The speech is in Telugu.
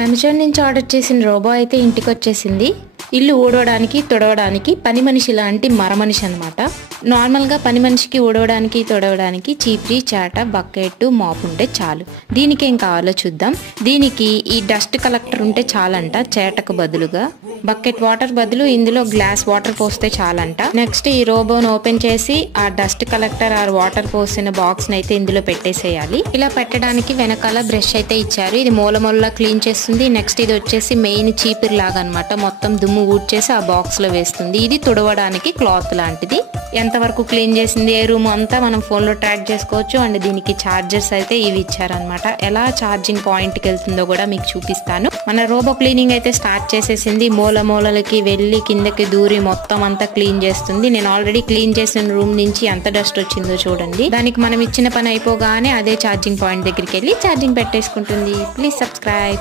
అమెజాన్ నుంచి ఆర్డర్ చేసిన రోబో అయితే ఇంటికి వచ్చేసింది. ఇల్లు ఊడవడానికి తుడవడానికి పని మనిషి లాంటి మరమనిషి అనమాట. నార్మల్గా పని మనిషికి ఊడవడానికి తుడవడానికి చీప్రీ, చాట, బకెట్, మాప్ ఉంటే చాలు. దీనికి ఏం కావాలో చూద్దాం. దీనికి ఈ డస్ట్ కలెక్టర్ ఉంటే చాలంట. చేటకు బదులుగా బకెట్ వాటర్ బదులు ఇందులో గ్లాస్ వాటర్ పోస్తే చాలంట. నెక్స్ట్ ఈ రోబోను ఓపెన్ చేసి ఆ డస్ట్ కలెక్టర్ ఆ వాటర్ పోసిన బాక్స్ అయితే ఇందులో పెట్టేసేయాలి. ఇలా పెట్టడానికి వెనకాల బ్రష్ అయితే ఇచ్చారు. ఇది మూల క్లీన్ చేస్తుంది. నెక్స్ట్ ఇది వచ్చేసి మెయిన్ చీపిరి లాగా అనమాట. మొత్తం దుమ్ము ఊడ్చేసి ఆ బాక్స్ లో వేస్తుంది. ఇది తుడవడానికి క్లాత్ లాంటిది. ఎంతవరకు క్లీన్ చేసింది, ఏ రూమ్ అంతా మనం ఫోన్ లో ట్రాక్ చేసుకోవచ్చు. అండ్ దీనికి చార్జర్స్ అయితే ఇవి ఇచ్చారనమాట. ఎలా ఛార్జింగ్ పాయింట్ కి వెళ్తుందో కూడా మీకు చూపిస్తాను. మన రోబో క్లీనింగ్ అయితే స్టార్ట్ చేసేసింది. మూలకి వెళ్ళి కిందకి దూరి మొత్తం అంతా క్లీన్ చేస్తుంది. నేను ఆల్రెడీ క్లీన్ చేసిన రూమ్ నుంచి ఎంత డస్ట్ వచ్చిందో చూడండి. దానికి మనం ఇచ్చిన పని అయిపోగానే అదే ఛార్జింగ్ పాయింట్ దగ్గరికి వెళ్ళి ఛార్జింగ్ పెట్టేసుకుంటుంది. Please subscribe.